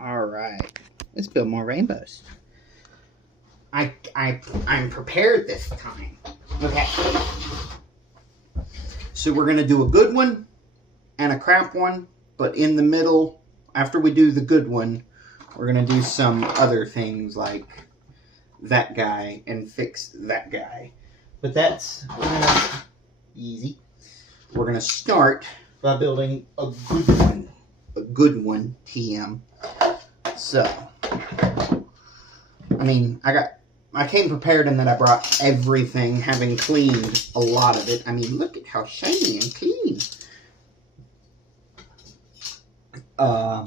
All right, let's build more rainbows. I'm prepared this time. Okay. So we're gonna do a good one and a crap one, but in the middle, after we do the good one, we're gonna do some other things like that guy and fix that guy. But that's easy. We're gonna start by building a good one. A good one, TM. So, I mean, I came prepared in that I brought everything, having cleaned a lot of it. I mean, look at how shiny and clean.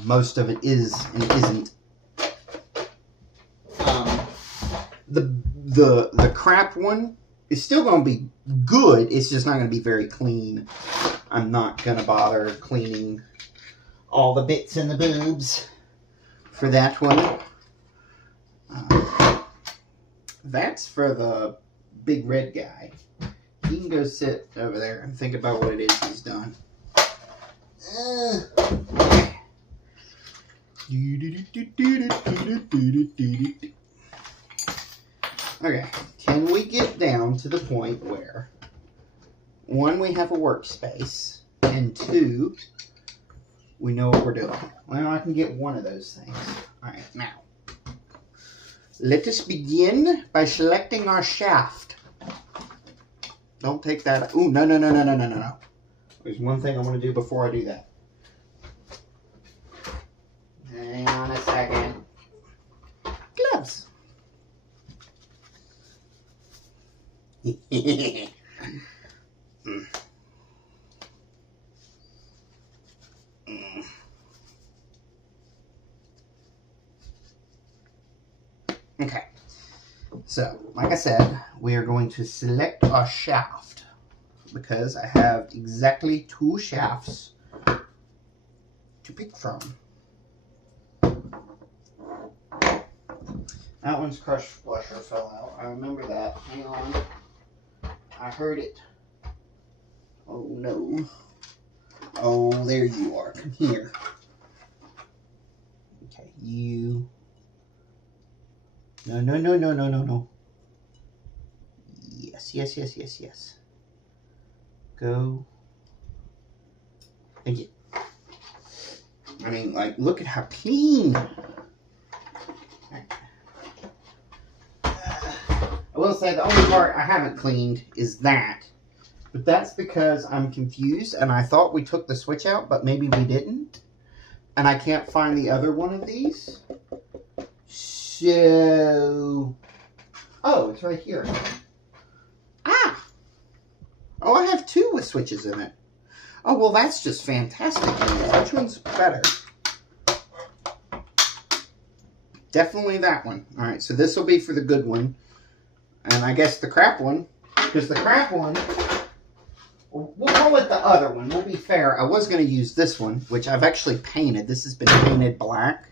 Most of it is and isn't. The crap one is still going to be good. It's just not going to be very clean. I'm not going to bother cleaning all the bits and the boobs for that one. That's for the big red guy. He can go sit over there and think about what it is he's done. Okay, can we get down to the point where, one, we have a workspace, and two, we know what we're doing? Well, I can get one of those things. All right, now, let us begin by selecting our shaft. Don't take that. Ooh, no. There's one thing I want to do before I do that. Hang on a second. Gloves. Okay, so like I said, we are going to select our shaft because I have exactly 2 shafts to pick from. That one's crushed flusher fell out. I remember that. Hang on. I heard it. Oh no. Oh, there you are. Come here. Okay, you. No. Yes. Go. Thank you. I mean, like, look at how clean. I will say the only part I haven't cleaned is that. But that's because I'm confused and I thought we took the switch out, but maybe we didn't. And I can't find the other one of these. So, oh, it's right here. Ah! Oh, I have 2 with switches in it. Oh, well, that's just fantastic. Which one's better? Definitely that one. All right, so this will be for the good one. And I guess the crap one, because the crap one, we'll call it the other one. We'll be fair. I was going to use this one, which I've actually painted. This has been painted black.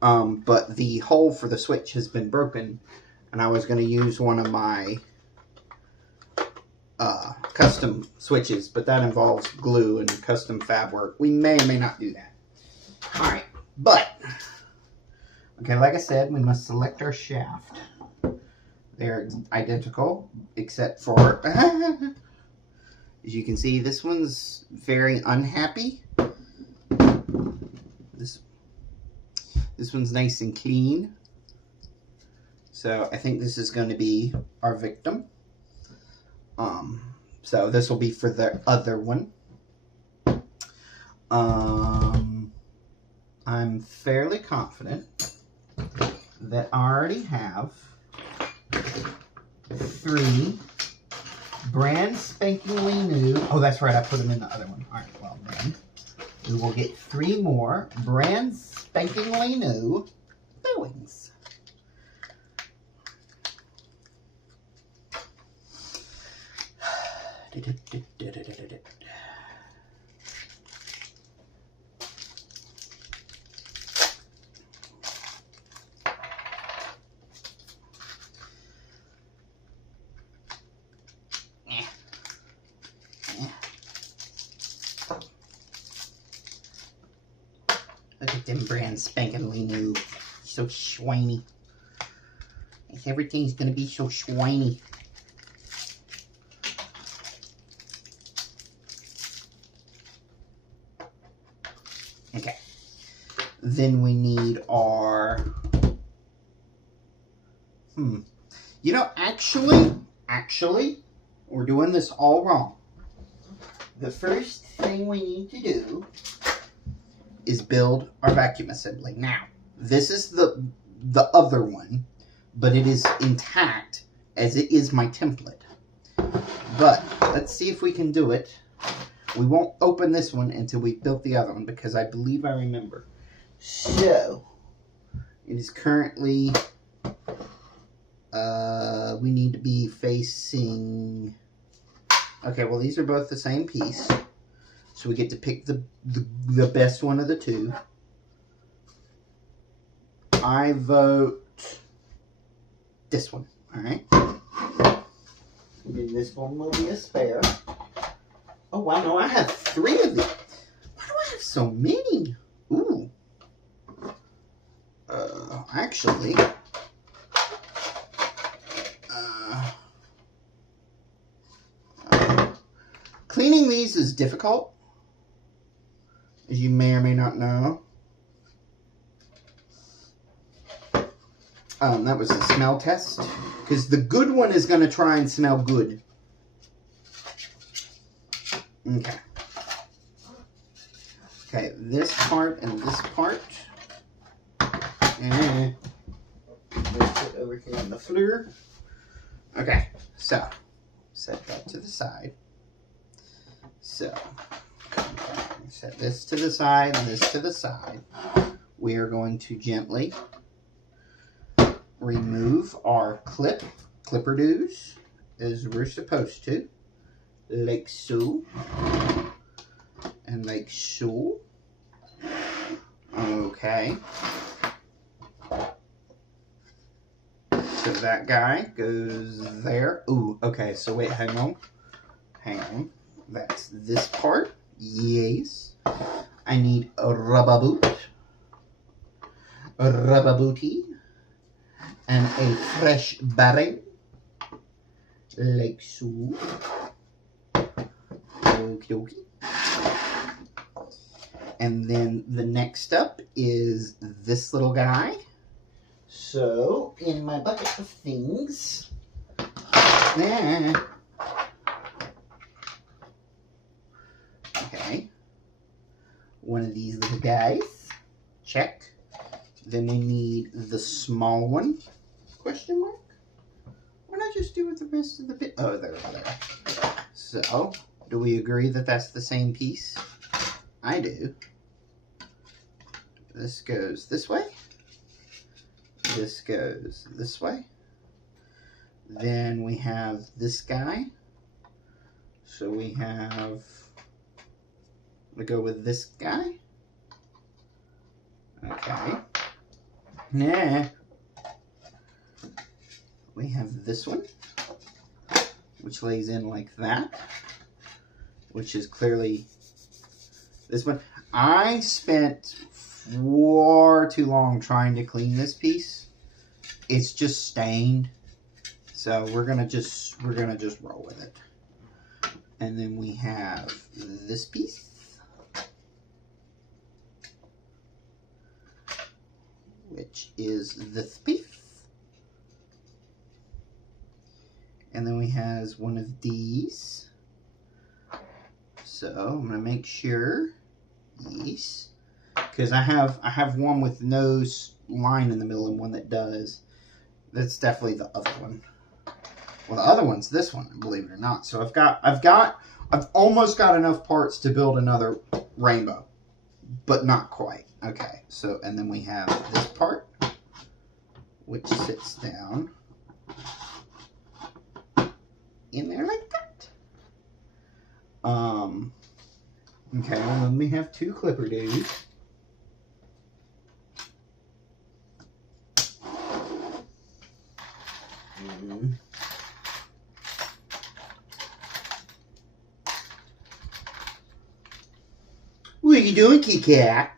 But the hole for the switch has been broken, and I was going to use one of my custom switches, but that involves glue and custom fab work. We may or may not do that. All right, but, okay, like I said, we must select our shaft. They're identical, except for, as you can see, this one's very unhappy. This one's nice and clean. So I think this is going to be our victim. So this will be for the other one. I'm fairly confident that I already have 3 brand spankingly new. Oh, that's right. I put them in the other one. All right. Well, then we will get 3 more brand spankingly new bowings. Okay. get them brand spankingly new. So shiny. Everything's gonna be so shiny. Okay. Then we need our... You know, actually, we're doing this all wrong. The first thing we need to do is build our vacuum assembly. Now, this is the other one, but it is intact as it is my template. But let's see if we can do it. We won't open this one until we've built the other one because I believe I remember. So, it is currently, we need to be facing, okay, well these are both the same piece. So we get to pick the best one of the two. I vote this one, alright? This one will be a spare. Oh wow, no, I have 3 of these. Why do I have so many? Ooh. Actually, cleaning these is difficult, as you may or may not know. That was a smell test, because the good one is going to try and smell good. Okay. Okay, this part and this part. And let's put over here on the floor. Okay, so set that to the side. So set this to the side and this to the side. We are going to gently remove our clipper-doos as we're supposed to, like so, and like so. Okay. So that guy goes there. Ooh, okay, so wait, hang on. That's this part. Yes. I need a rubber booty, and a fresh bearing, like so. Okie dokie. And then the next up is this little guy. So, in my bucket of things, okay, one of these little guys, check. Then we need the small one, question mark? What did I just do with the rest of the bit? Oh, there. So, do we agree that that's the same piece? I do. This goes this way. This goes this way. Then we have this guy. So we have, we go with this guy. Okay. Nah. We have this one, which lays in like that, which is clearly this one. I spent far too long trying to clean this piece. It's just stained. So we're gonna just roll with it. And then we have this piece, which is this piece. And then we have one of these. So I'm gonna make sure, yes, because I have one with no line in the middle and one that does. That's definitely the other one. Well, the other one's this one, believe it or not. So I've almost got enough parts to build another rainbow, but not quite. Okay, so, and then we have this part, which sits down in there like that. Okay, and then we have two clipper dudes. What are you doing, Kit Kat?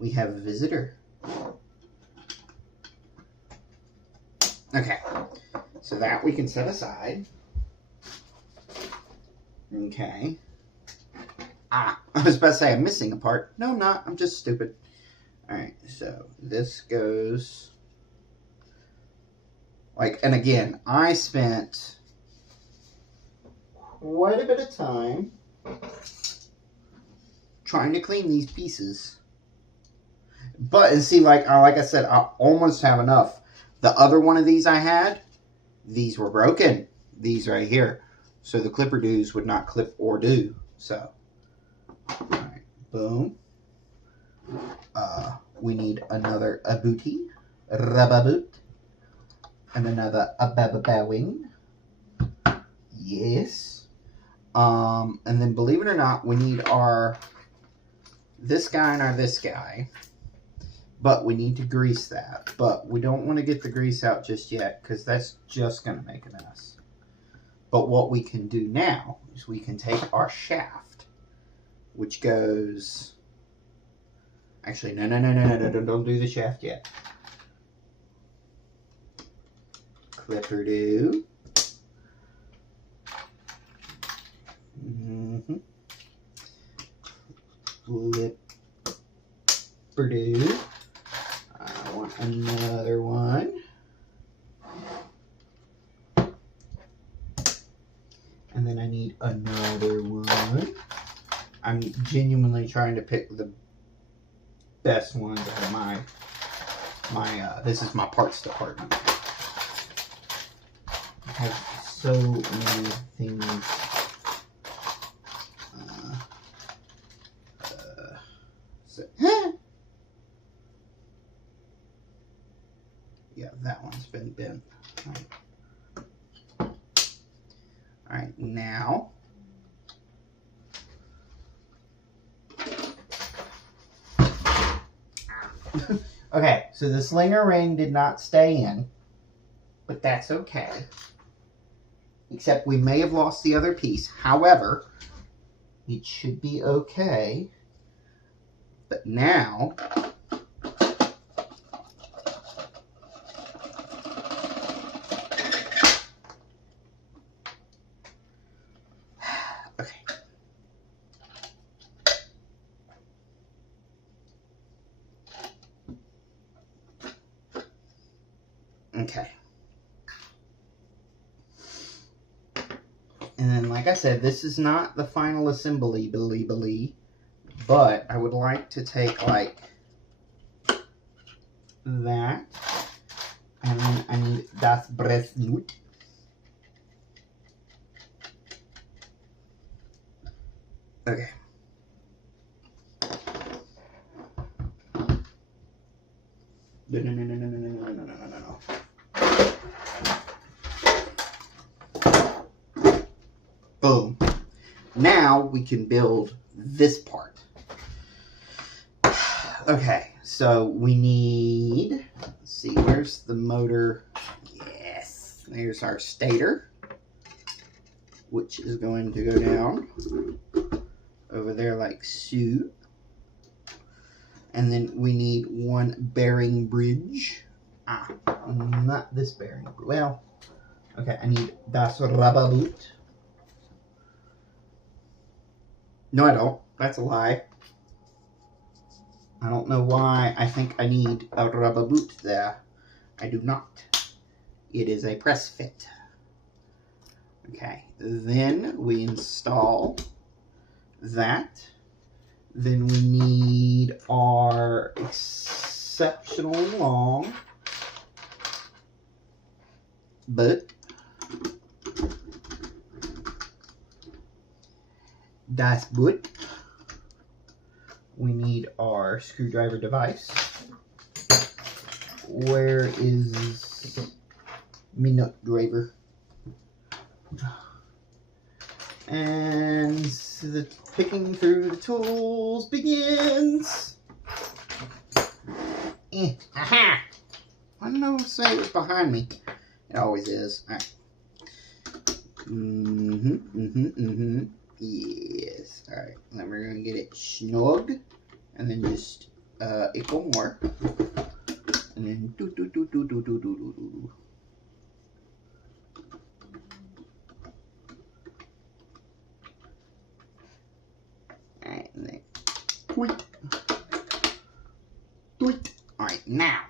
we have a visitor. Okay, so that we can set aside. Okay. I was about to say I'm missing a part. No, I'm not. I'm just stupid. Alright, so this goes... and again, I spent quite a bit of time trying to clean these pieces. But, and see, like I said, I almost have enough. The other one of these I had, these were broken. These right here. So the clipper doos would not clip or do. So, alright, boom. We need another abuti, rababoot, and another abababawing. Yes. And then believe it or not, we need this guy and this guy. But we need to grease that. But we don't want to get the grease out just yet, because that's just going to make a mess. But what we can do now is we can take our shaft, which goes... Actually, no, don't do the shaft yet. Clipper do. Clipper do. I want another one. And then I need another one. I'm genuinely trying to pick the best ones out of my this is my parts department. I have so many things. Yeah, that one's been bent. Alright, now okay, so the slinger ring did not stay in, but that's okay. Except we may have lost the other piece. However, it should be okay. But now, okay. Okay. And then, like I said, this is not the final assembly, but I would like to take, like, that, and then I need das Brettblut. Okay. No. Boom. Now we can build this part. Okay, so we need, let's see, where's the motor? Yes, there's our stator, which is going to go down over there like so. And then we need one bearing bridge. Not this bearing. Well, okay, I need das Rababoot. No, I don't. That's a lie. I don't know why I think I need a Rababoot there. I do not. It is a press fit. Okay, then we install that. Then we need our exceptionally long but das Boot. We need our screwdriver device. Where is my nut driver? And the picking through the tools begins. Aha! I don't know what to say, it was behind me. It always is. All right. Yes. All right. Then we're gonna get it snug, and then just equal more. And then do. Alright, and then tweet. Alright, now.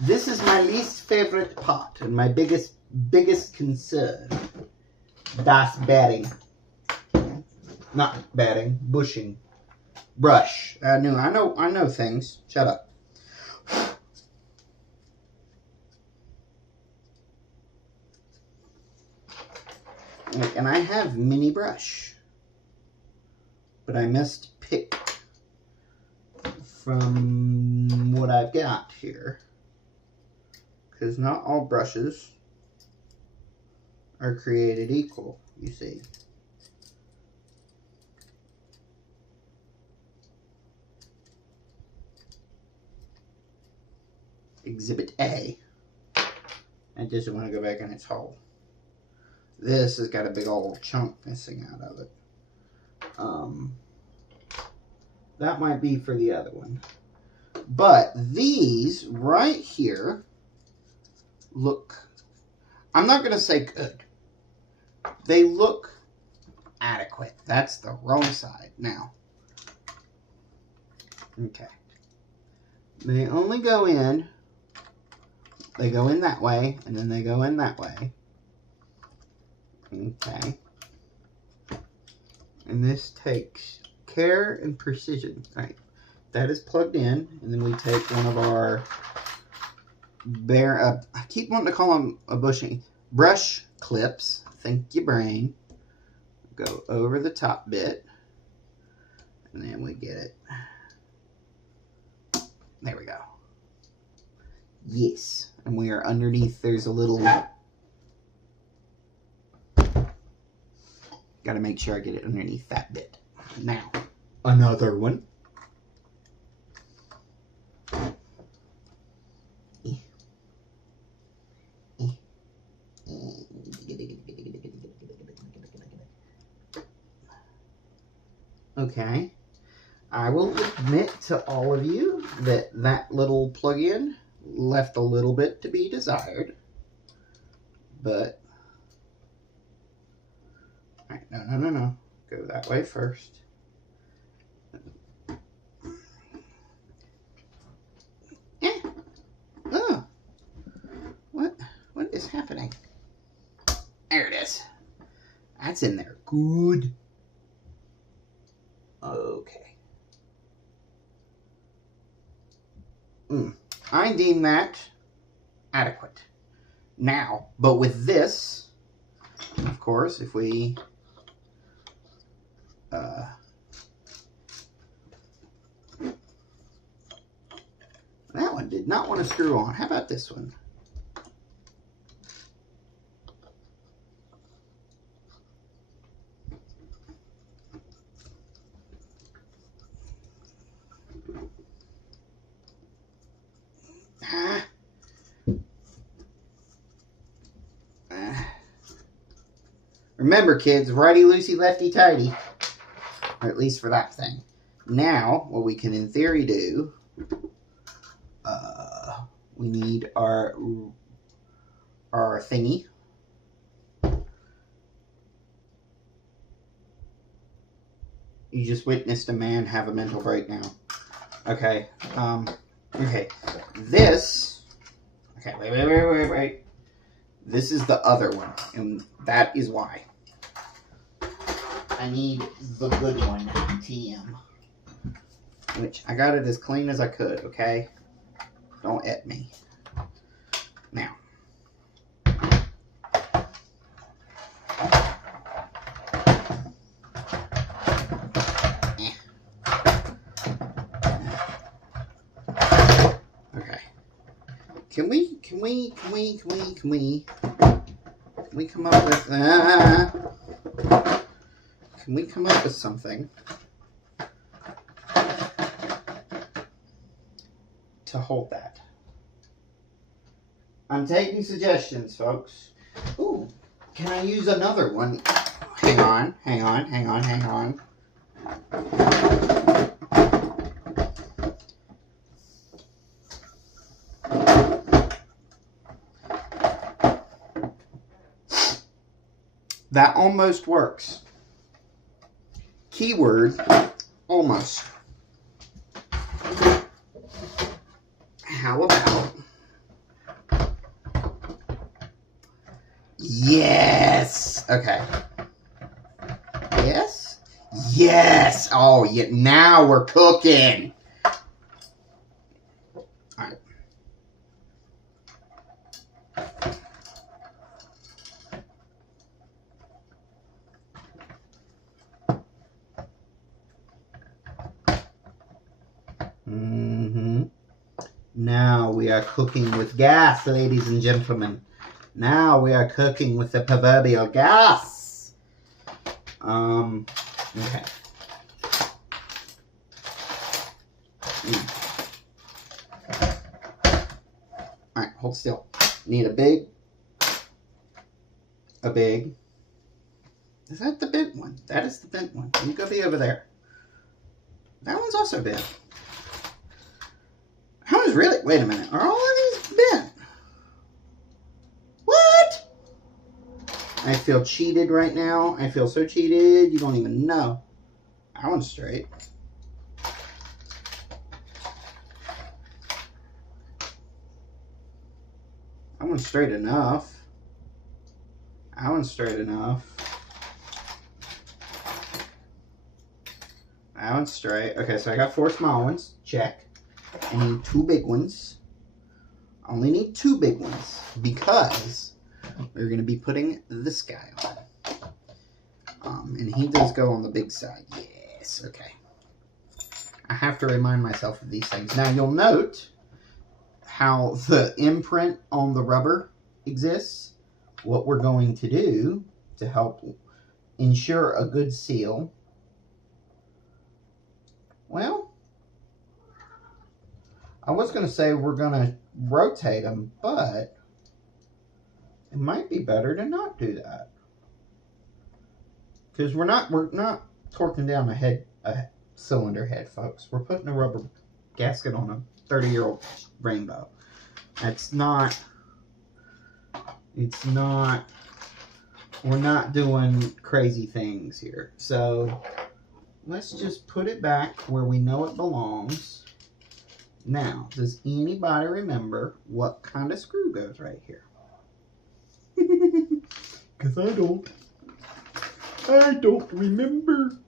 This is my least favorite part and my biggest concern. Das batting. Not batting, bushing. Brush. I know things. Shut up. And I have mini brush. But I must pick from what I've got here. Because not all brushes are created equal, you see. Exhibit A. It doesn't want to go back in its hole. This has got a big old chunk missing out of it. That might be for the other one. But these right here look, I'm not going to say good. They look adequate. That's the wrong side. Now, okay. They only go in, they go in that way, and then they go in that way. Okay. And this takes care and precision. Right. That is plugged in, and then we take one of our I keep wanting to call them a bushing brush clips. Think your brain. Go over the top bit, and then we get it. There we go. Yes, and we are underneath. There's a little. Got to make sure I get it underneath that bit. Now, another one. Okay. I will admit to all of you that that little plug-in left a little bit to be desired. But all right, no. Go that way first. Oh. What is happening? There it is. That's in there. Good. Okay. I deem that adequate. Now, but with this, of course, if we that one did not want to screw on. How about this one? Remember, kids, righty-loosey, lefty-tighty. Or at least for that thing. Now, what we can in theory do, we need our thingy. You just witnessed a man have a mental breakdown. Okay. Okay. This. Okay, wait. This is the other one, and that is why. I need the good one, TM. Which, I got it as clean as I could, okay? Don't at me. Now. Okay. Can we come up with can we come up with something to hold that? I'm taking suggestions, folks. Ooh, can I use another one? Hang on. That almost works. Keyword, almost. How about... Yes! Okay. Yes? Yes! Oh, yeah, now we're cooking! Alright. Now we are cooking with gas, ladies and gentlemen. Now we are cooking with the proverbial gas. Okay. Alright, hold still. Need a big. Is that the bent one? That is the bent one. You go be over there. That one's also bent. How is really? Wait a minute. Are all of these bent? What? I feel cheated right now. I feel so cheated. You don't even know. That one's straight. That one's straight enough. That one's straight enough. That one's straight. Okay, so I got 4 small ones. Check. I need 2 big ones. I only need 2 big ones because we're going to be putting this guy on. And he does go on the big side. Yes, okay. I have to remind myself of these things. Now, you'll note how the imprint on the rubber exists. What we're going to do to help ensure a good seal. Well, I was going to say we're going to rotate them, but it might be better to not do that. Because we're not torquing down a cylinder head, folks. We're putting a rubber gasket on a 30-year-old Rainbow. We're not doing crazy things here. So let's just put it back where we know it belongs. Now, does anybody remember what kind of screw goes right here? Because I don't remember.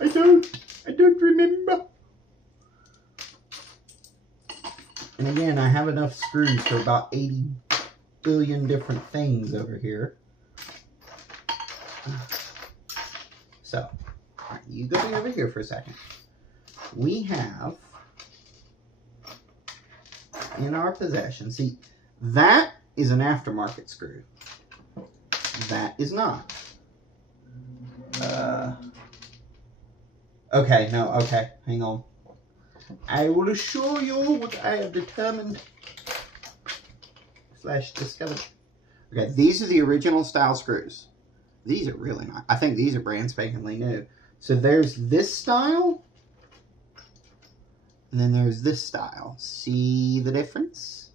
I don't remember. And again, I have enough screws for about 80 billion different things over here. So, all right, you go over here for a second. We have in our possession, see, that is an aftermarket screw. That is not. Okay, no, okay, hang on. I will show you what I have determined / discovered. Okay, these are the original style screws. These are really not. I think these are brand spankingly new. So there's this style. And then there's this style. See the difference?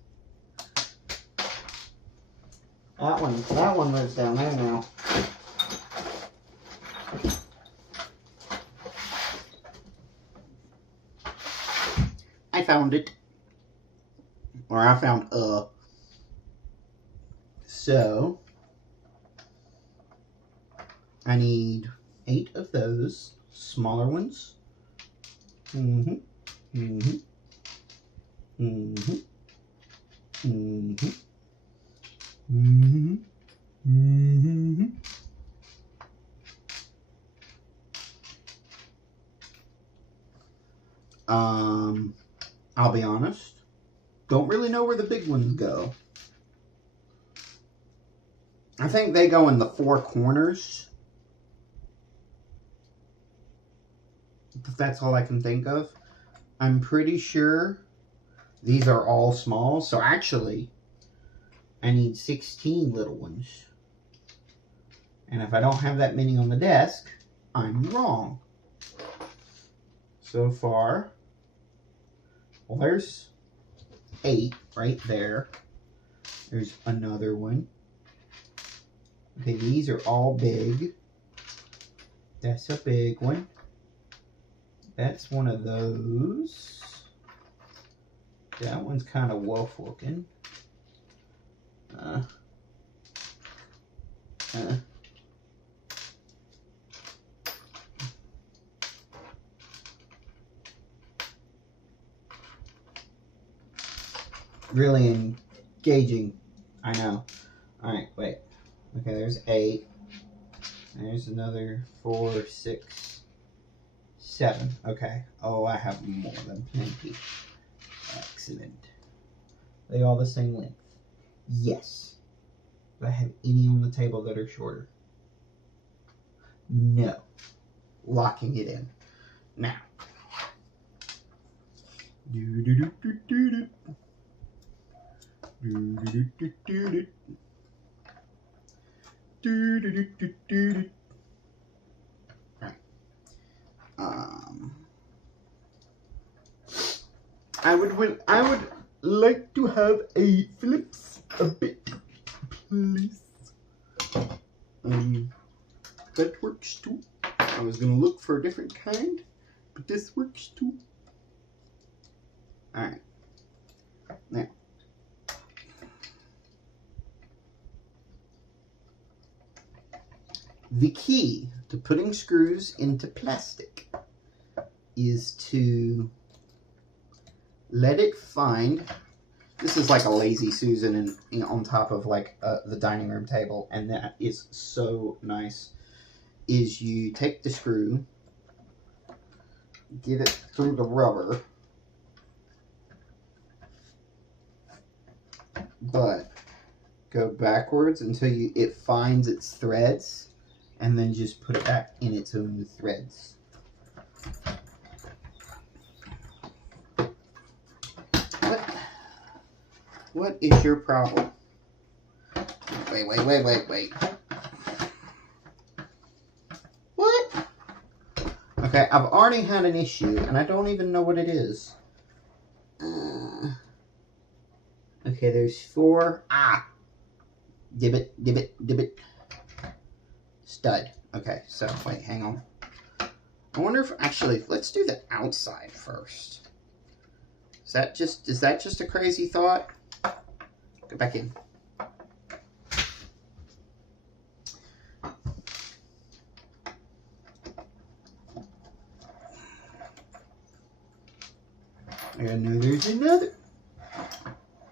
That one lives down there now. I found it. Or I found So I need 8 of those smaller ones. I'll be honest. Don't really know where the big ones go. I think they go in the 4 corners. If that's all I can think of. I'm pretty sure these are all small. So actually, I need 16 little ones. And if I don't have that many on the desk, I'm wrong. so far. Well, there's 8 right there. There's another one. Okay, these are all big. That's a big one. That's one of those. That one's kind of wolf looking. Really engaging. I know. Alright, wait. Okay, there's 8. There's another 4, 6, 7. Okay. Oh, I have more than plenty. Excellent. Are they all the same length? Yes. Do I have any on the table that are shorter? No. Locking it in. Now. Right. I would like to have a Phillips a bit, please. That works too. I was gonna look for a different kind, but this works too. All right. Now. The key to putting screws into plastic is to let it find. This is like a lazy Susan and on top of like the dining room table, and that is so nice. Is you take the screw, get it through the rubber, but go backwards until it finds its threads, and then just put it back in its own threads. What is your problem? Wait. What? Okay, I've already had an issue, and I don't even know what it is. Okay, there's 4. Dibbit. Stud. Okay, so, wait, hang on. I wonder if, actually, let's do the outside first. Is that just a crazy thought? Go back in. I know there's another.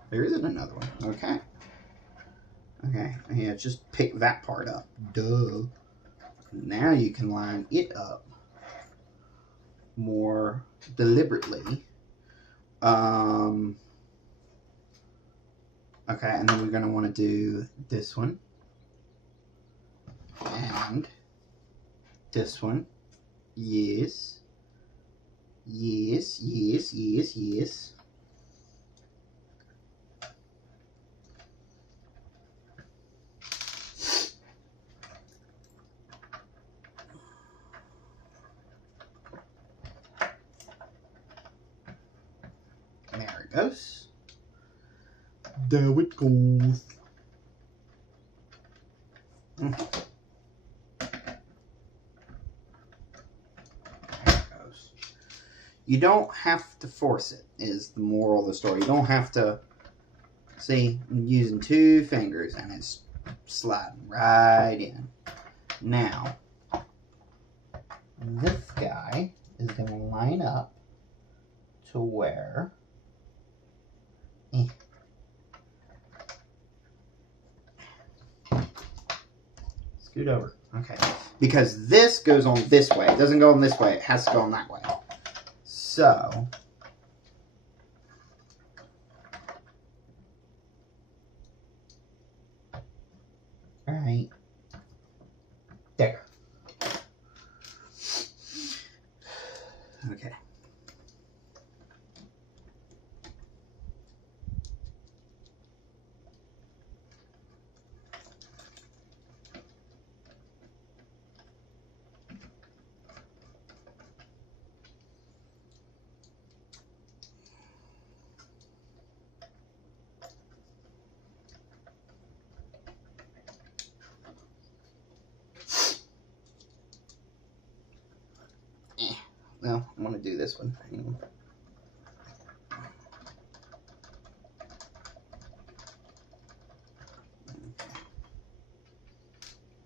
There isn't another one. Okay. Okay. Yeah, just pick that part up. Duh. Now you can line it up more deliberately. Okay, and then we're going to want to do this one. And this one. Yes. Yes. There it goes. There it goes. You don't have to force it, is the moral of the story. You don't have to, see, I'm using 2 fingers and it's sliding right in. Now, this guy is going to line up to where, scoot over, okay. Because this goes on this way. It doesn't go on this way, it has to go on that way. So, right there. Okay. no, I want to do this one. Hang on.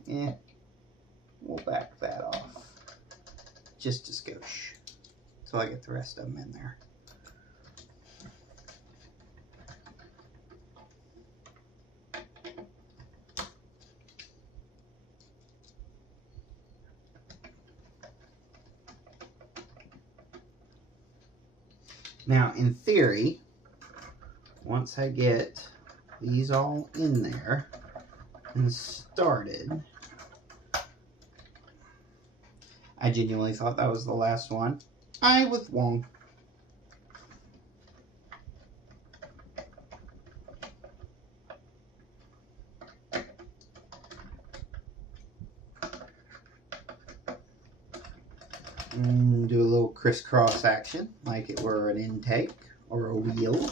Yeah, we'll back that off just a skosh until I get the rest of them in there. Now, in theory, once I get these all in there and started, I genuinely thought that was the last one. I was wrong. And do a little crisscross action like it were an intake or a wheel.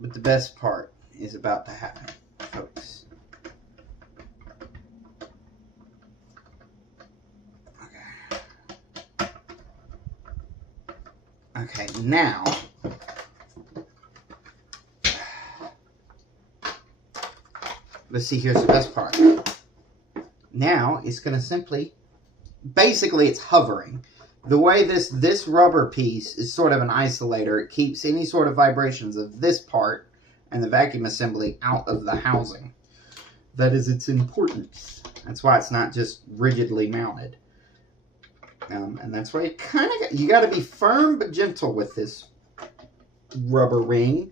But the best part is about to happen, folks. Okay, now let's see, here's the best part. Now it's going to simply, basically it's hovering. The way this rubber piece is sort of an isolator, it keeps any sort of vibrations of this part and the vacuum assembly out of the housing. That is its importance. That's why it's not just rigidly mounted. And that's why you got to be firm but gentle with this rubber ring.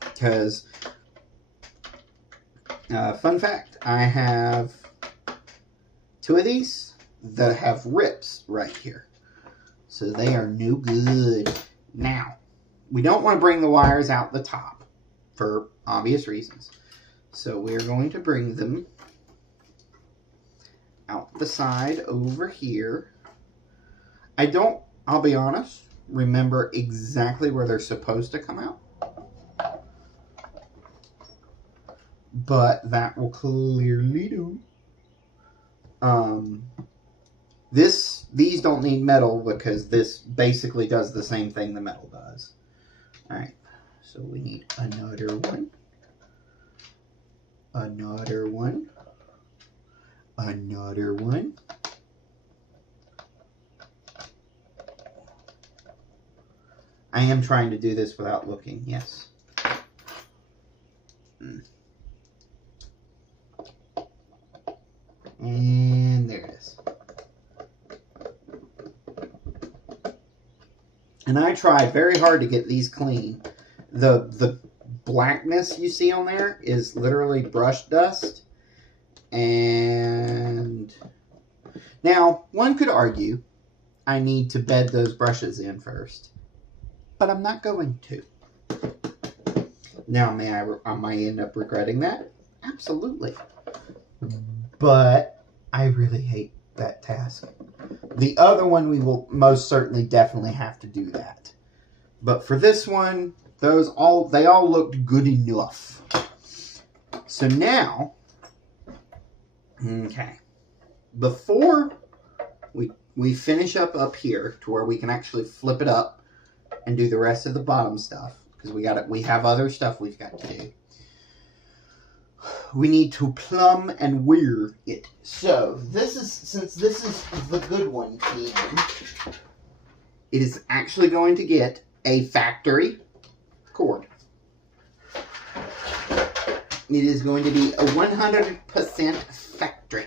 Because, fun fact, I have 2 of these that have rips right here. So they are no good. Now, we don't want to bring the wires out the top for obvious reasons. So we're going to bring them out the side over here. I'll be honest, remember exactly where they're supposed to come out. But that will clearly do. These don't need metal because this basically does the same thing the metal does. Alright, so we need another one. Another one. Another one. I am trying to do this without looking, yes. And there it is. And I tried very hard to get these clean. The blackness you see on there is literally brush dust. And now, one could argue I need to bed those brushes in first. But I'm not going to. Now, I might end up regretting that? Absolutely. But I really hate that task. The other one, we will most certainly definitely have to do that. But for this one, they all looked good enough. So now, okay, before we finish up here to where we can actually flip it up and do the rest of the bottom stuff, because we have other stuff we've got to do. We need to plumb and wear it. So since this is the good one here, it is actually going to get a factory cord. It is going to be a 100% factory.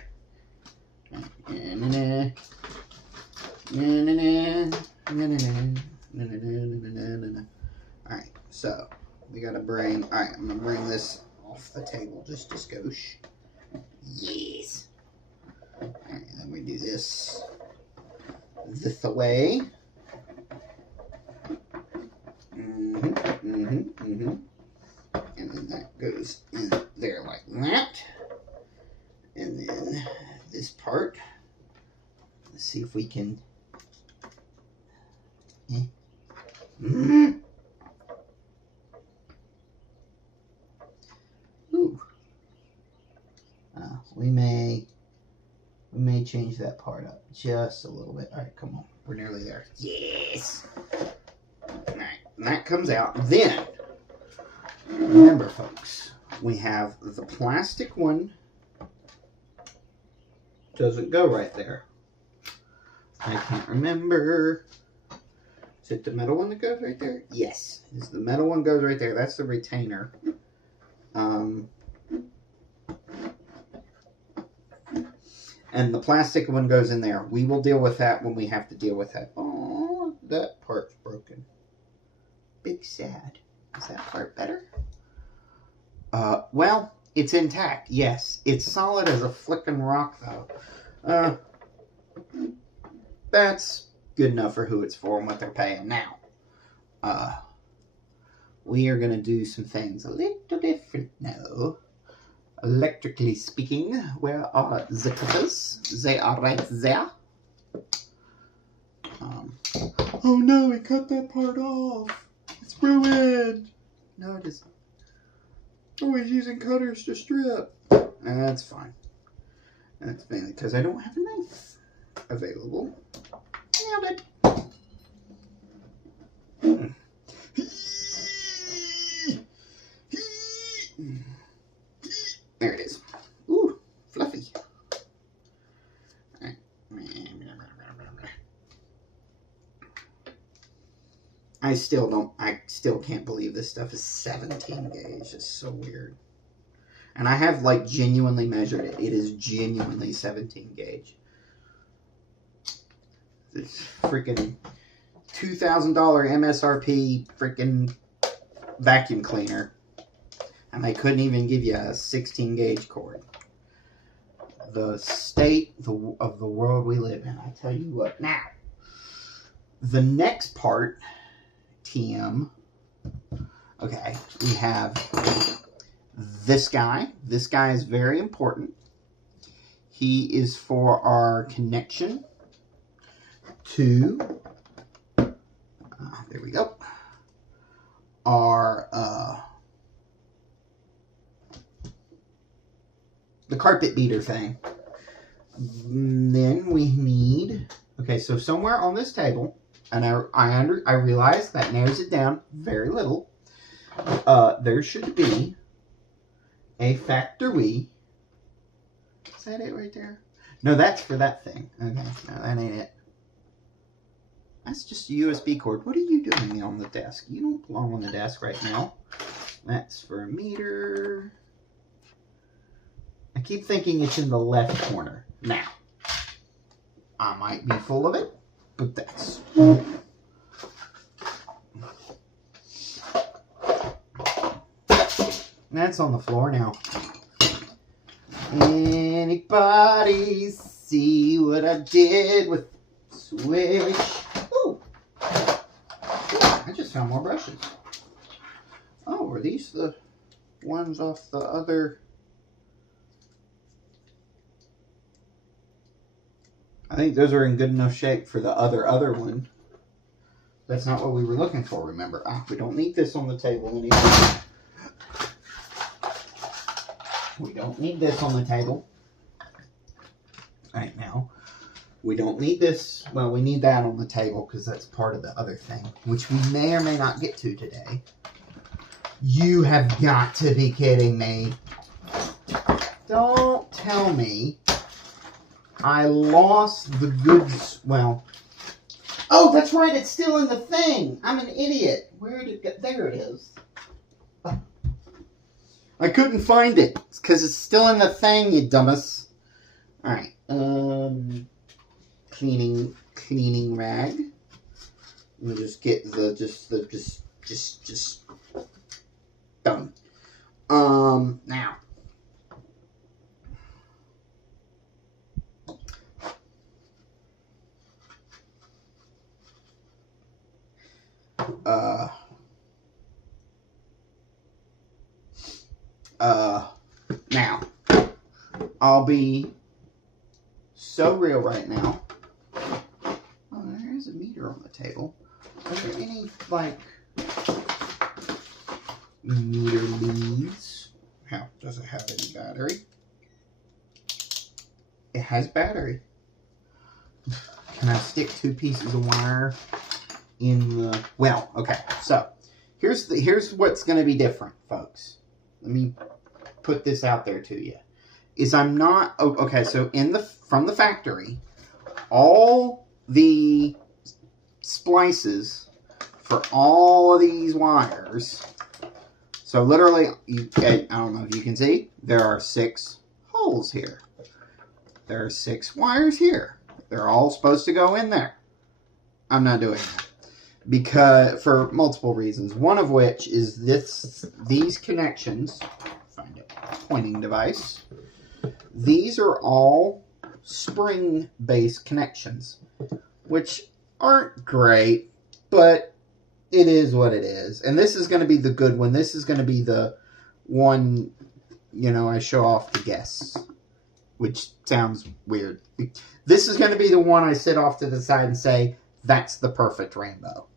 Alright, so we gotta bring, alright, I'm gonna bring this off the table just a skosh. Yes. Alright, then we do this away. And then that goes in there like that. And then this part, let's see if we can. Ooh. We may change that part up just a little bit. All right, come on. We're nearly there. Yes. All right, and that comes out. Then, remember, folks, we have the plastic one. Doesn't go right there. I can't remember. Is it the metal one that goes right there? Yes. It's the metal one goes right there. That's the retainer. And the plastic one goes in there. We will deal with that when we have to deal with that. Oh, that part's broken. Big sad. Is that part better? Well, it's intact. Yes. It's solid as a flickin' rock, though. That's good enough for who it's for and what they're paying now. We are going to do some things a little different now. Electrically speaking, where are the clippers? They are right there. Oh no, we cut that part off. It's ruined. No, it isn't. Oh, he's using cutters to strip. That's fine. That's mainly because I don't have a knife available. Nailed it. There it is. Ooh, fluffy. All right. I still can't believe this stuff is 17 gauge. It's so weird. And I have like genuinely measured it. It is genuinely 17 gauge. This freaking $2,000 MSRP freaking vacuum cleaner. And they couldn't even give you a 16 gauge cord. The state of the world we live in. I tell you what. Now, the next part, TM. Okay, we have this guy. This guy is very important. He is for our connection to, there we go, our, the carpet beater thing. Then we need, okay, so somewhere on this table, and I realize that narrows it down very little. There should be a factory. Is that it right there? No, that's for that thing. Okay, no, that ain't it. That's just a USB cord. What are you doing on the desk? You don't belong on the desk right now. That's for a meter. I keep thinking it's in the left corner. Now, I might be full of it, but that's on the floor now. Anybody see what I did with switch? Ooh. I just found more brushes. Oh, were these the ones off the other? I think those are in good enough shape for the other one. That's not what we were looking for, remember. We don't need this on the table anymore. We don't need this on the table right now. We don't need this. Well, we need that on the table because that's part of the other thing, which we may or may not get to today. You have got to be kidding me. Don't tell me I lost the goods. Well, oh, that's right. It's still in the thing. I'm an idiot. Where did it go? There it is. I couldn't find it. It's because it's still in the thing, you dumbass. All right. Cleaning rag. We'll just get just done. Now. Now, I'll be so real right now. Oh, there's a meter on the table. Are there any, like, meter leads? How does it have any battery? It has battery. Can I stick 2 pieces of wire in the... Well, okay. So, here's what's going to be different, folks. Let me put this out there to you. Is I'm not... Okay, so from the factory, all the splices for all of these wires... So literally, I don't know if you can see, there are 6 holes here. There are 6 wires here. They're all supposed to go in there. I'm not doing that. Because, for multiple reasons. One of which is these connections, find a pointing device. These are all spring-based connections, which aren't great, but it is what it is. And this is going to be the good one. This is going to be the one, you know, I show off to guests, which sounds weird. This is going to be the one I sit off to the side and say, that's the perfect rainbow.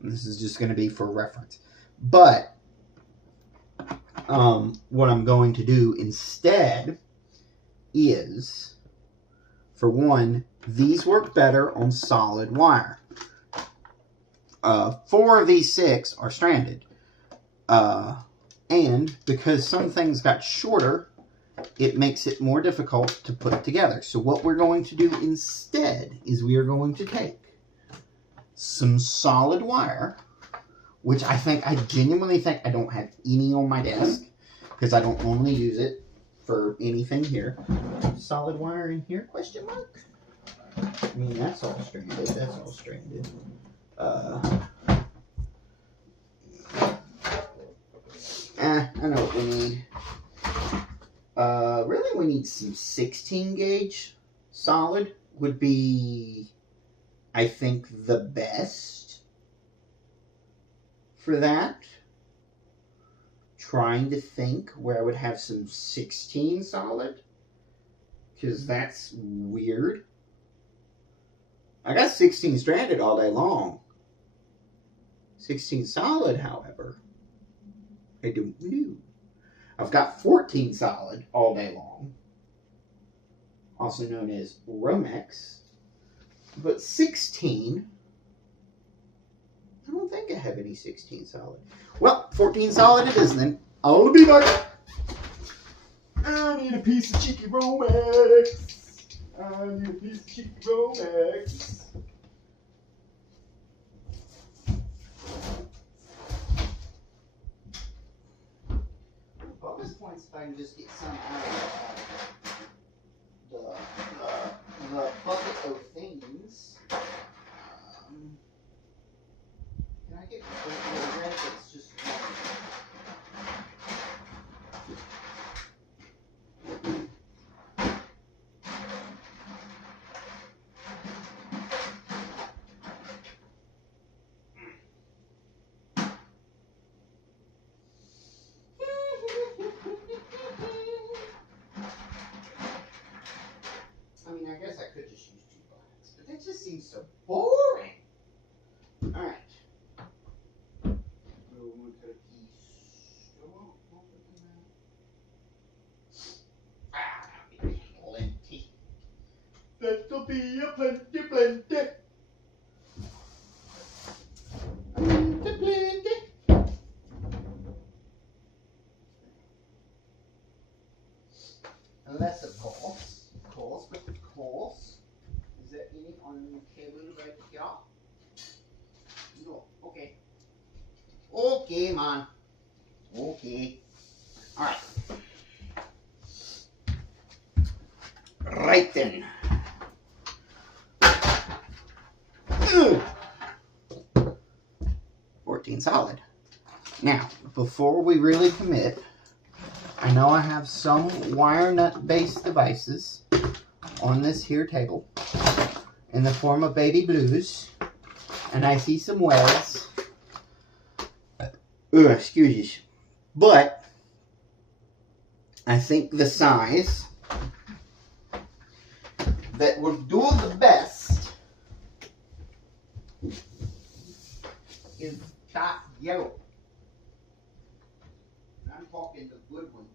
And this is just going to be for reference. But what I'm going to do instead is, for one, these work better on solid wire. 4 of these 6 are stranded. And because some things got shorter, it makes it more difficult to put together. So what we're going to do instead is we are going to take some solid wire, which I genuinely think I don't have any on my desk, because I don't normally use it for anything here. Solid wire in here, question mark? I mean, that's all stranded. That's all stranded. I know what we need. Really, we need some 16 gauge solid would be, I think, the best for that. Trying to think where I would have some 16 solid, because that's weird. I got 16 stranded all day long. 16 solid, however, I don't know. I've got 14 solid all day long, also known as Romex, but 16, I don't think I have any 16 solid. Well, 14 solid it is then. I'll be back. I need a piece of cheeky Romex. I need a piece of cheeky Romex. Bonus points if I can just get some out of the bucket of things. Can I get the red that's just I guess I could just use 2 blacks, but that just seems so boring. Alright. Plenty. That'll be a plenty, plenty. Plenty, plenty. Unless, of course, is there any on the table right here? No. Okay. Okay, man. Okay. Alright. Right then. 14 solid. Now, before we really commit, I know I have some wire nut based devices on this here table in the form of baby blues, and I see some weds. Excuse me. But I think the size that will do the best is that yellow. I'm talking the good ones.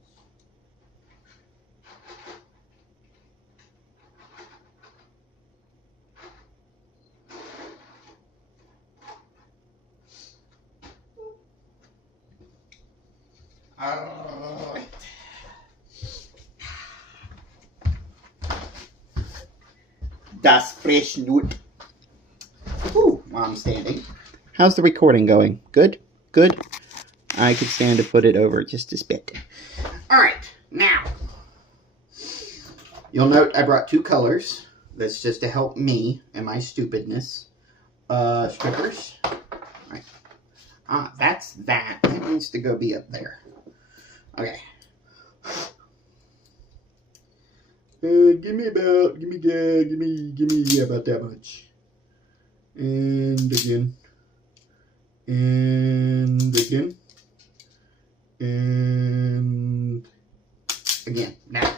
Alright. Das Frischnut. Ooh, while I'm standing. How's the recording going? Good? Good? I could stand to put it over just a bit. Alright, now. You'll note I brought 2 colors. That's just to help me and my stupidness. Strippers. Right. That's that. That needs to go be up there. Okay. Give me about that much. And again. And again. And again. Now,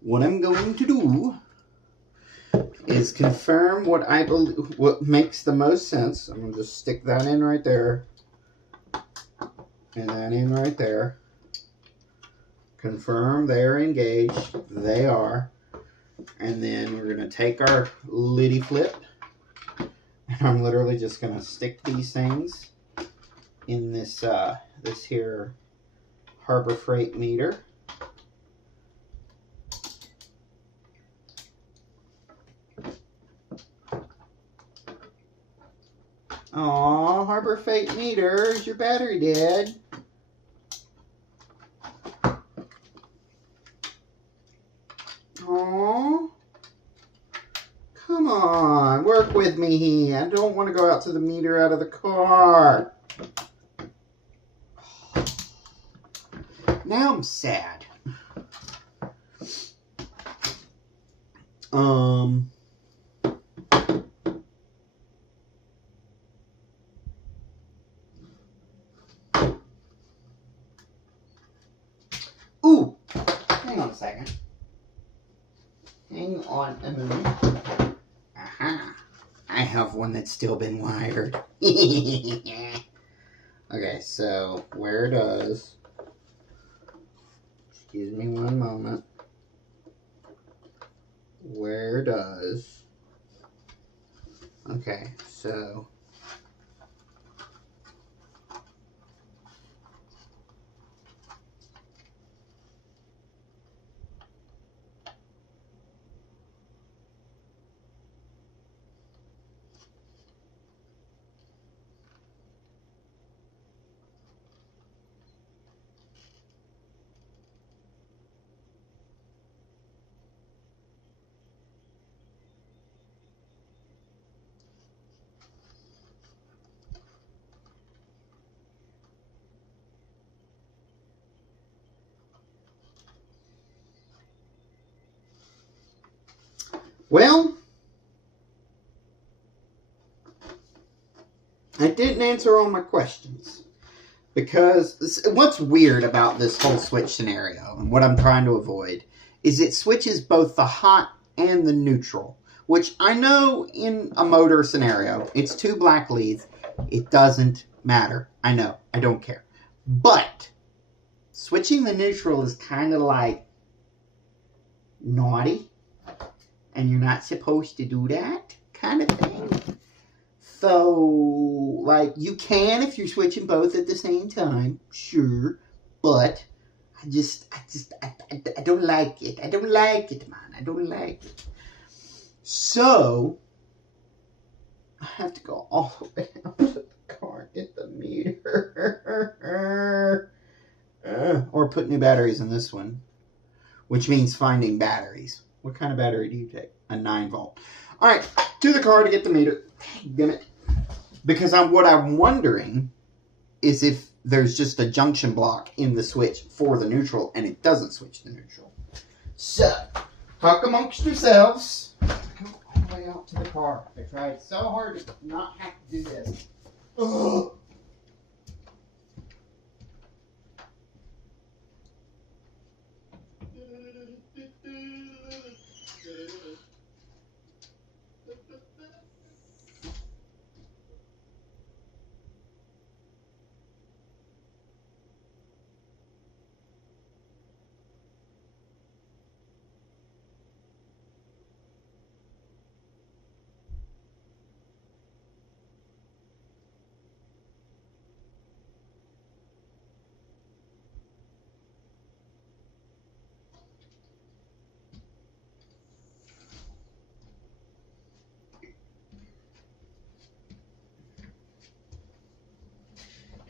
what I'm going to do is confirm what I believe, what makes the most sense. I'm going to just stick that in right there. And that in right there. Confirm they're engaged. They are. And then we're going to take our liddy flip. And I'm literally just going to stick these things in this this here Harbor Freight meter. Aw, Harbor Freight meter, is your battery dead? Aw. Come on, work with me here. I don't want to go out to the meter out of the car. Now I'm sad. Ooh, hang on a second. Hang on a moment. Aha. I have one that's still been wired. Okay, so where does... Excuse me one moment. Where does... Okay, so... Well, I didn't answer all my questions. Because what's weird about this whole switch scenario, and what I'm trying to avoid, is it switches both the hot and the neutral. Which I know in a motor scenario, it's 2 black leads. It doesn't matter. I know. I don't care. But switching the neutral is kind of like naughty. And you're not supposed to do that kind of thing. So, like, you can if you're switching both at the same time, sure. But I don't like it. I don't like it, man. I don't like it. So, I have to go all the way out to the car, get the meter. Or put new batteries in this one. Which means finding batteries. What kind of battery do you take? A 9-volt. Alright, to the car to get the meter. Damn it. Because what I'm wondering is if there's just a junction block in the switch for the neutral and it doesn't switch the neutral. So, talk amongst yourselves. Go all the way out to the car. I tried so hard to not have to do this. Ugh.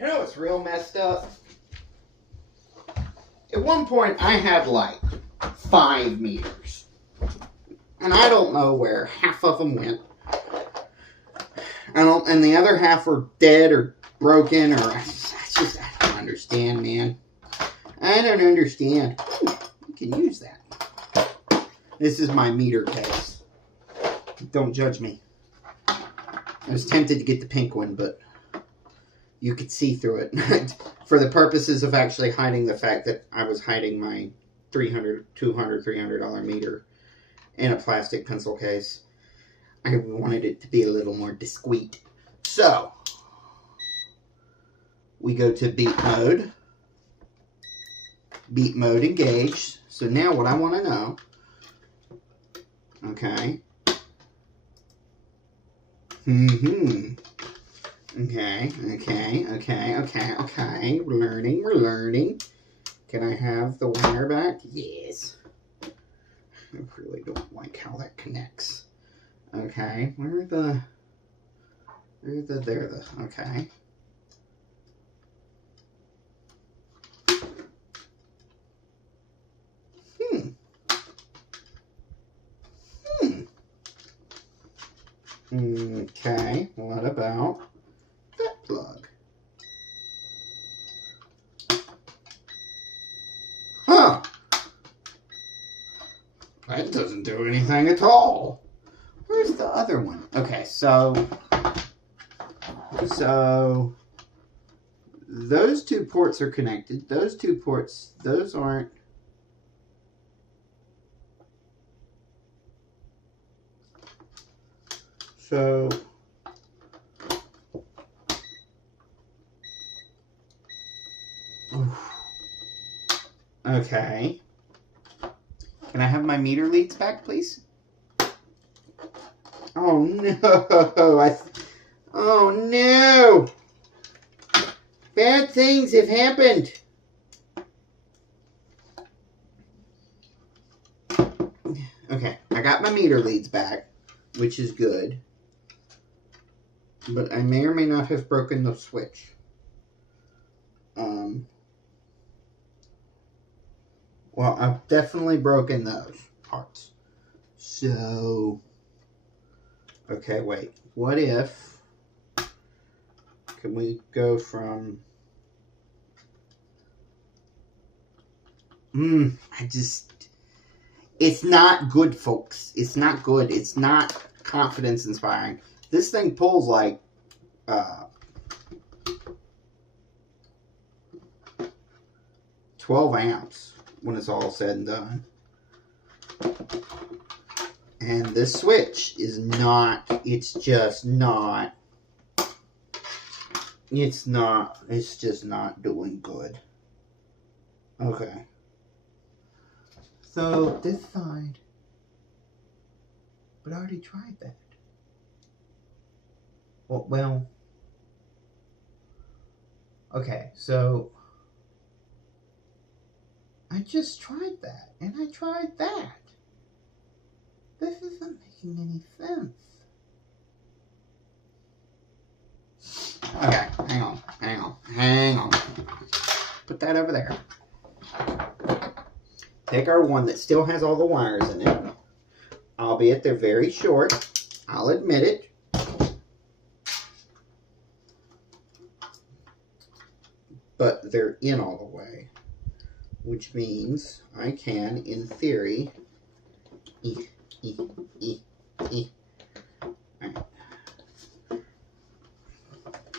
You know what's real messed up? At one point, I had like 5 meters. And I don't know where half of them went. And the other half were dead or broken, or I don't understand, man. I don't understand. You can use that. This is my meter case. Don't judge me. I was tempted to get the pink one, but you could see through it. For the purposes of actually hiding the fact that I was hiding my $300 meter in a plastic pencil case. I wanted it to be a little more discreet. So, we go to beat mode. Beat mode engaged. So now what I want to know, okay. Okay. We're learning. Can I have the wire back? Yes. I really don't like how that connects. Okay, okay. Okay, what about that plug? Huh. That doesn't do anything at all. Where's the other one? Okay, so those 2 ports are connected. Those 2 ports, those aren't. So okay. Can I have my meter leads back, please? Oh no! Oh no! Bad things have happened. Okay, I got my meter leads back, which is good. But I may or may not have broken the switch. Well, I've definitely broken those parts. So, okay, wait. What if, can we go from, it's not good, folks. It's not good. It's not confidence inspiring. This thing pulls like, 12 amps when it's all said and done. And this switch is not, it's just not doing good. Okay. So, this side. But I already tried that. Well. Okay, so I just tried that, and I tried that. This isn't making any sense. Okay, hang on. Put that over there. Take our one that still has all the wires in it. Albeit they're very short. I'll admit it. But they're in all the way. Which means I can, in theory, Alright.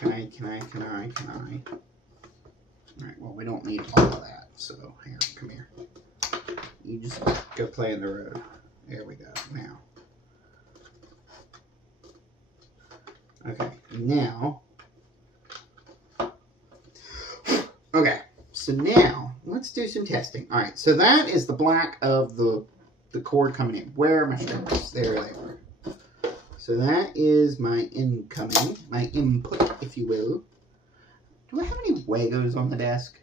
Can I? Alright, well, we don't need all of that. So, here, come here. You just go play in the road. There we go. Now. Okay, now. Okay, so now, let's do some testing. Alright, so that is the black of the cord coming in. Where are my strippers? There they are. So that is my incoming, my input, if you will. Do I have any Wagos on the desk?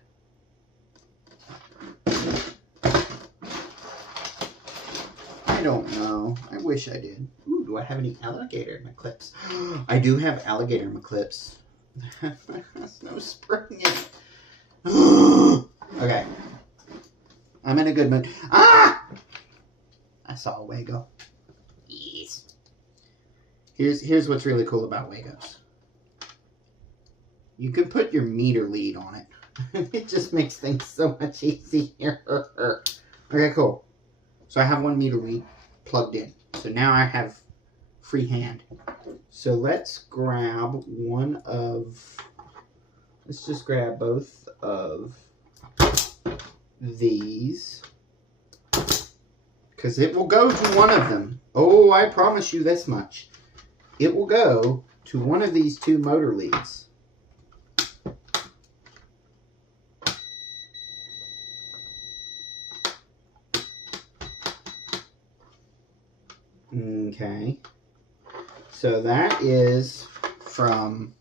I don't know. I wish I did. Ooh, do I have any alligator in my clips? I do have alligator in my clips. There's no spring in it. Okay. I'm in a good mood. Ah! I saw a Wago. Yes. Here's what's really cool about Wagos. You can put your meter lead on it. It just makes things so much easier. Okay, cool. So I have one meter lead plugged in. So now I have free hand. So let's grab let's just grab both of these. Because it will go to one of them. Oh, I promise you this much. It will go to one of these two motor leads. Okay. So that is from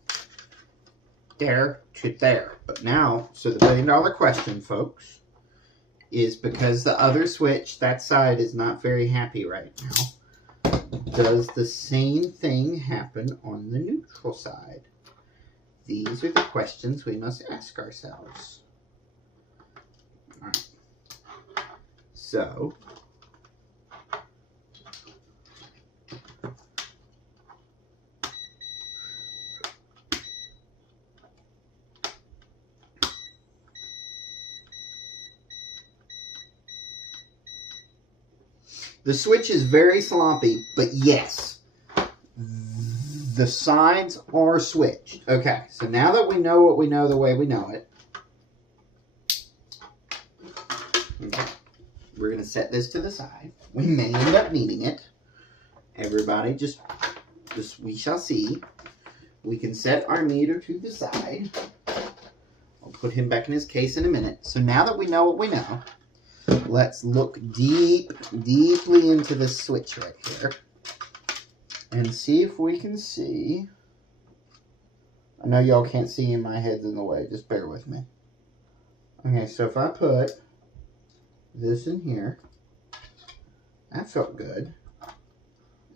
there to there. But now, so the $1 billion question, folks, is because the other switch, that side, is not very happy right now. Does the same thing happen on the neutral side? These are the questions we must ask ourselves. All right. So, the switch is very sloppy, but yes, the sides are switched. Okay, so now that we know what we know the way we know it, okay, we're going to set this to the side. We may end up needing it. Everybody just we shall see. We can set our meter to the side. I'll put him back in his case in a minute. So now that we know what we know, let's look deeply into this switch right here and see if we can see. I know y'all can't see and my head's in the way. Just bear with me. Okay, so if I put this in here, that felt good.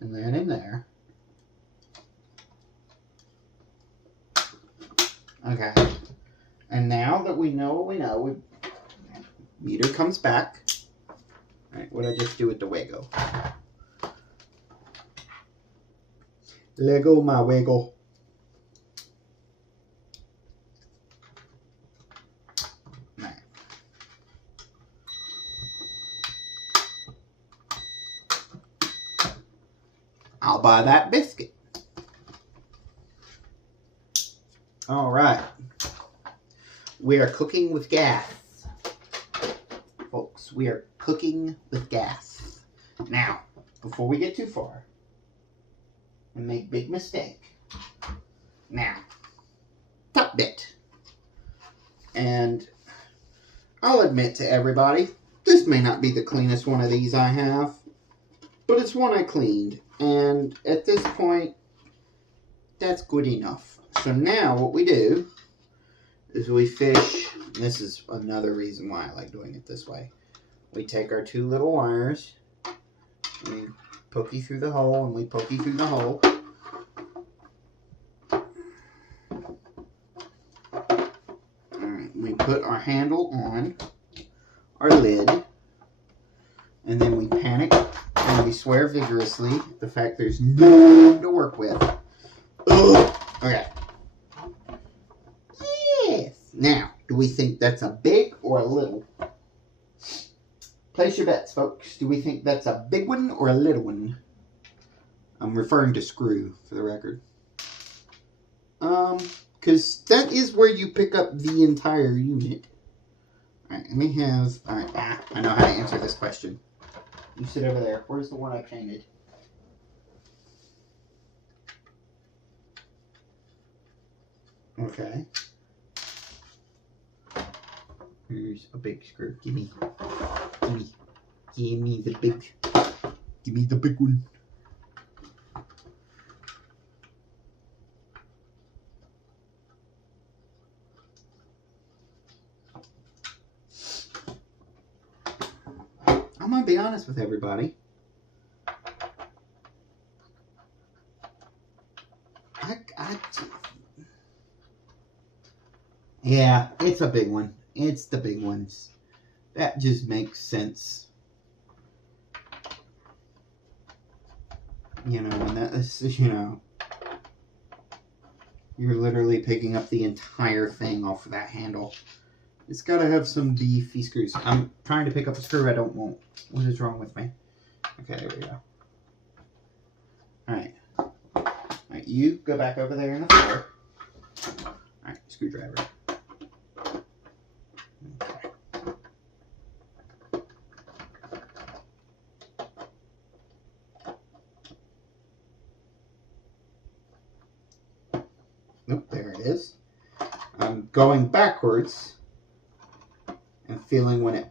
And then in there. Okay. And now that we know what we know, meter comes back. All right, what did I just do with the Wago? Lego my Wago. Right. I'll buy that biscuit. All right. We are cooking with gas. Folks, we are cooking with gas. Now, before we get too far and make big mistake. Now, top bit. And I'll admit to everybody, this may not be the cleanest one of these I have, but it's one I cleaned. And at this point, that's good enough. So now what we do is we fish. This is another reason why I like doing it this way. We take our two little wires, we pokey through the hole, and we pokey through the hole. Alright, we put our handle on our lid, and then we panic, and we swear vigorously at the fact there's no room to work with. Ugh. Okay. Yes. Now, do we think that's a big or a little? Place your bets, folks. Do we think that's a big one or a little one? I'm referring to screw, for the record. Because that is where you pick up the entire unit. Alright, let me have... Alright, I know how to answer this question. You sit over there. Where's the one I painted? Okay. Here's a big screw. Give me the big one. I'm gonna be honest with everybody. Yeah, it's a big one. It's the big ones. That just makes sense. You know, when that is, you know, you're literally picking up the entire thing off of that handle. It's got to have some beefy screws. I'm trying to pick up a screw I don't want. What is wrong with me? Okay, there we go. Alright. Alright, you go back over there in the floor. Alright, screwdriver. Okay. Nope, there it is. I'm going backwards and feeling when it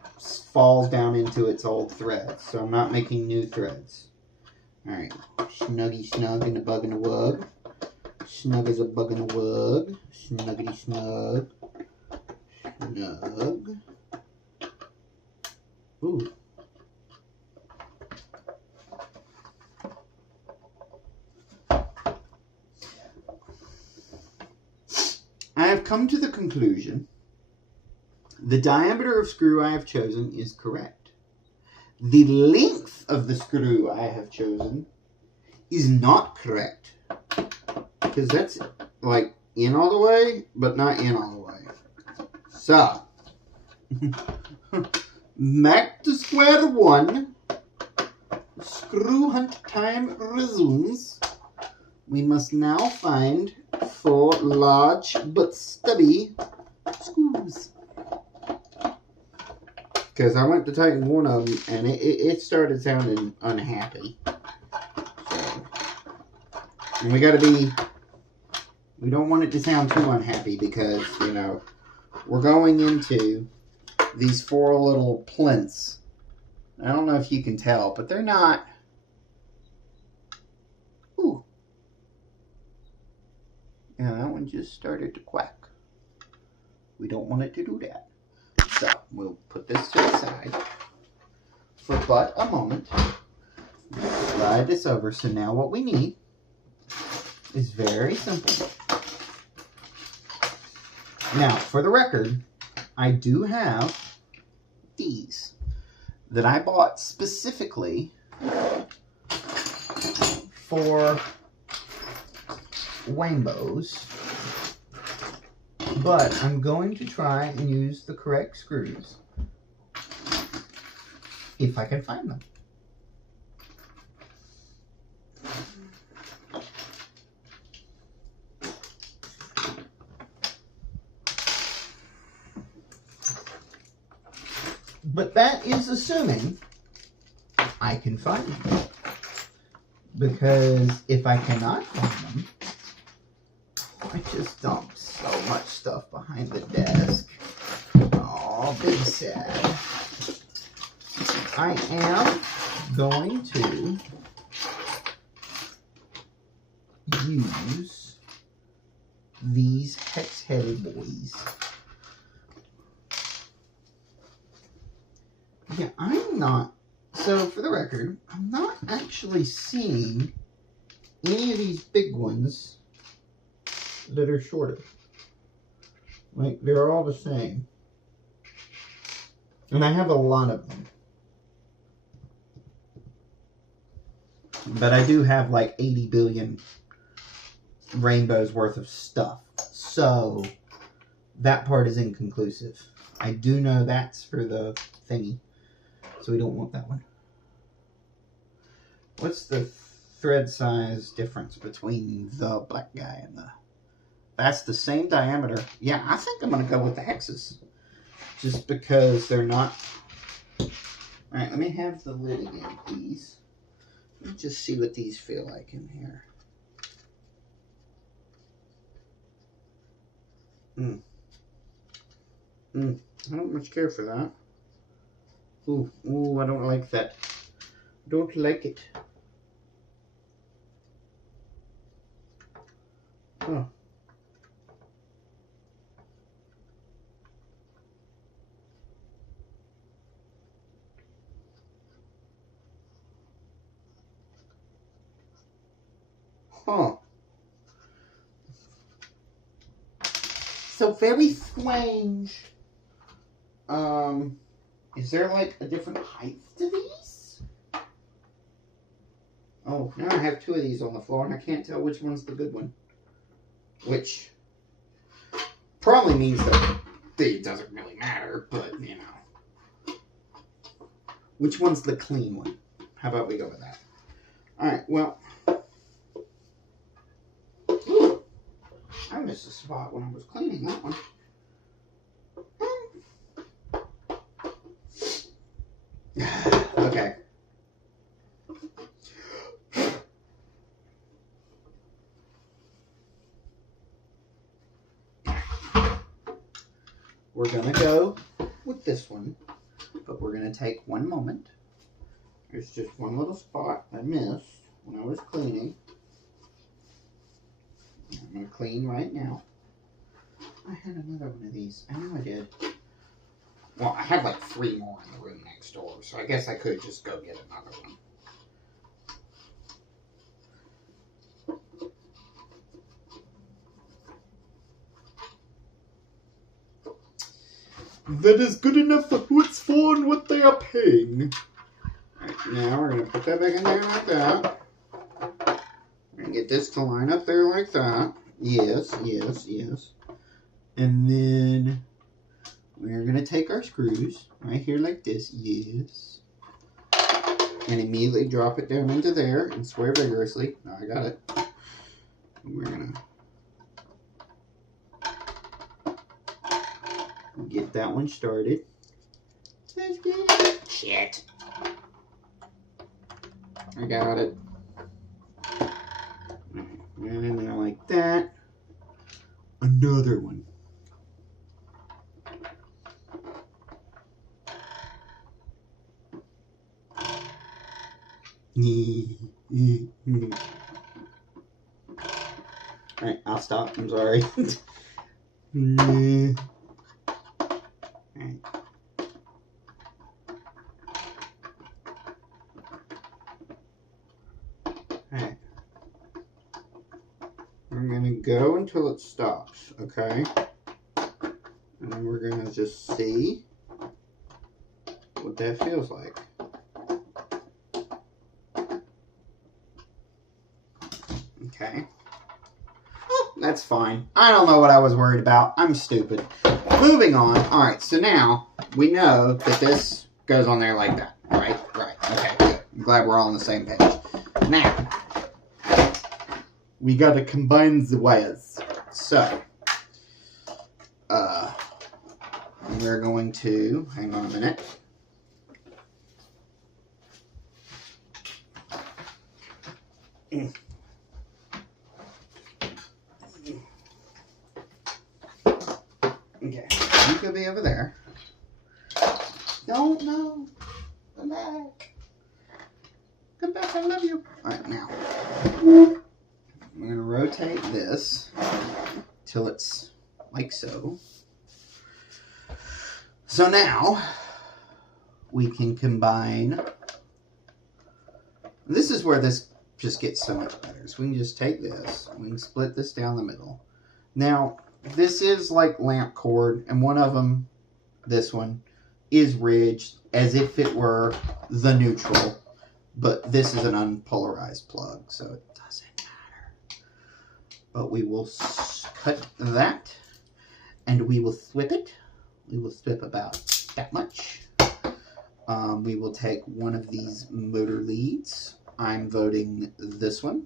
falls down into its old threads. So I'm not making new threads. Alright, snuggy snug and a bug and a wug. Snug as a bug and a wug. Snuggity snug. Snug. Ooh. I have come to the conclusion the diameter of screw I have chosen is correct. The length of the screw I have chosen is not correct. Because that's like in all the way, but not in all the way. So, back to square one. Screw hunt time resumes. We must now find 4 large but stubby screws. Because I went to tighten one of them and it started sounding unhappy. So, and we don't want it to sound too unhappy because, you know, we're going into these 4 little plinths. I don't know if you can tell, but they're not. Ooh. Yeah, that one just started to quack. We don't want it to do that. So, we'll put this to the side for but a moment. Slide this over. So now what we need is very simple. Now, for the record, I do have these that I bought specifically for rainbows. But I'm going to try and use the correct screws if I can find them. But that is assuming I can find them. Because if I cannot find them, I just dumped so much stuff behind the desk. Oh, big sad. I am going to use these hex-headed boys. Yeah, I'm not. So, for the record, I'm not actually seeing any of these big ones that are shorter. Like, they're all the same. And I have a lot of them. But I do have like 80 billion rainbows worth of stuff. So, that part is inconclusive. I do know that's for the thingy. So we don't want that one. What's the thread size difference between the black guy and the... That's the same diameter. Yeah, I think I'm going to go with the hexes. Just because they're not... Alright, let me have the lid again, please. Let me just see what these feel like in here. I don't much care for that. Ooh, I don't like that. Don't like it. Oh. Huh. so very strange. Is there like a different height to these? Oh, now I have 2 of these on the floor and I can't tell which one's the good one. Which probably means that it doesn't really matter, but you know. Which one's the clean one? How about we go with that? Alright, well. Ooh, I missed a spot when I was cleaning that one. Okay. We're gonna go with this one, but we're gonna take one moment. There's just one little spot I missed when I was cleaning. I'm gonna clean right now. I had another one of these. I know I did. Well, I had like 3 more in the room next door, so I guess I could just go get another one. That is good enough for what's for and what they are paying. Alright, now we're going to put that back in there like that. We're going to get this to line up there like that. Yes, yes, yes. And then we're going to take our screws right here like this. Yes. And immediately drop it down into there and swear vigorously. No, I got it. We're going to get that one started. Shit. I got it. And then like that. Another one. Alright, I'll stop. I'm sorry. Alright. Alright. We're gonna go until it stops, okay? And then we're gonna just see what that feels like. Okay. Oh, that's fine. I don't know what I was worried about. I'm stupid. Moving on. Alright, so now we know that this goes on there like that. Right? Right. Okay, good. I'm glad we're all on the same page. Now, we gotta combine the wires. So, we're going to, hang on a minute. Okay, you could be over there. No. Come back. Come back, I love you. Alright, now. I'm going to rotate this till it's like so. So now, we can combine. This is where this just gets so much better. So we can just take this, we can split this down the middle. Now, this is like lamp cord, and one of them, this one, is ridged as if it were the neutral, but this is an unpolarized plug, so it doesn't matter. But we will cut that, and we will flip it. We will flip about that much. We will take one of these motor leads. I'm voting this one.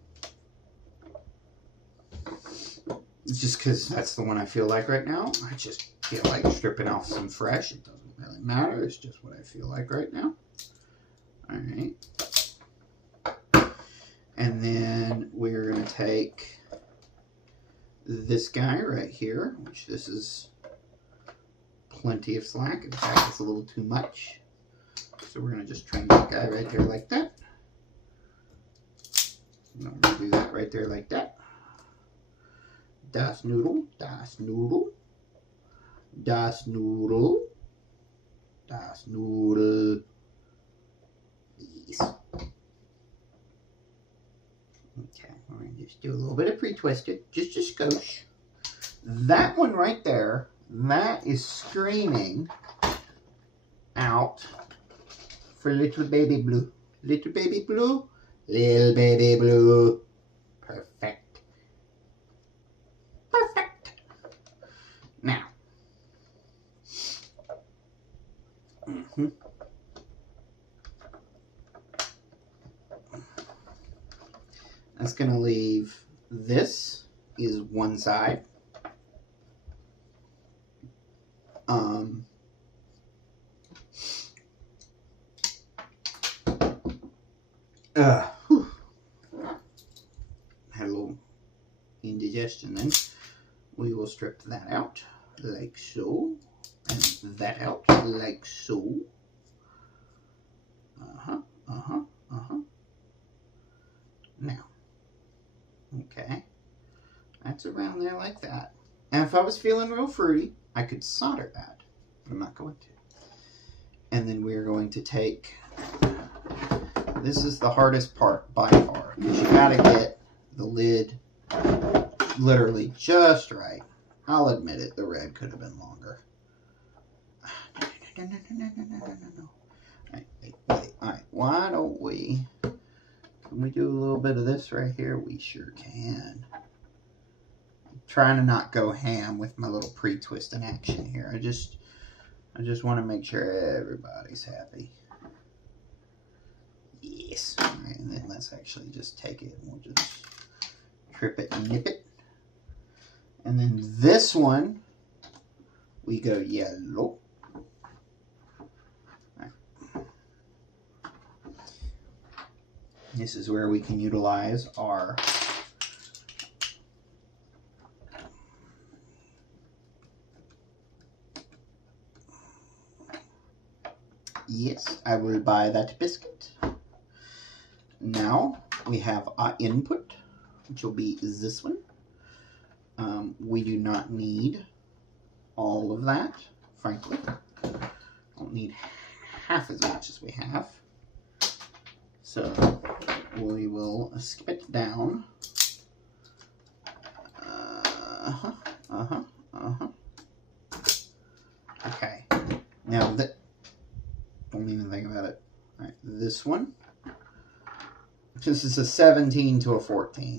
Just because that's the one I feel like right now. I just feel like stripping off some fresh. It doesn't really matter. It's just what I feel like right now. Alright. And then we're going to take this guy right here, which this is plenty of slack. In fact, it's a little too much. So we're going to just trim that guy right there like that. And then we're going to do that right there like that. Das Noodle, Das Noodle, Das Noodle, Das Noodle. Yes. Okay, we're going to just do a little bit of pre-twisted, just a skosh. That one right there, that is screaming out for little baby blue. Little baby blue, little baby blue. Perfect. Perfect. Now. That's going to leave this is one side. Had a little indigestion then. We will strip that out like so, and that out like so. Now, okay, that's around there like that. And if I was feeling real fruity, I could solder that, but I'm not going to. And then we're going to take, this is the hardest part by far, because you gotta get the lid literally just right. I'll admit it, the red could have been longer. No. Alright, why don't we, can we do a little bit of this right here? We sure can. I'm trying to not go ham with my little pre-twist in action here. I just want to make sure everybody's happy. Yes. Alright, and then let's actually just take it and we'll just trip it and nip it. And then this one, we go yellow. Right. This is where we can utilize our yes, I will buy that biscuit. Now we have our input, which will be this one. We do not need all of that, frankly. Don't need half as much as we have. So we will skip it down. Okay. Now that, don't even think about it. All right, this one. This is a 17 to a 14.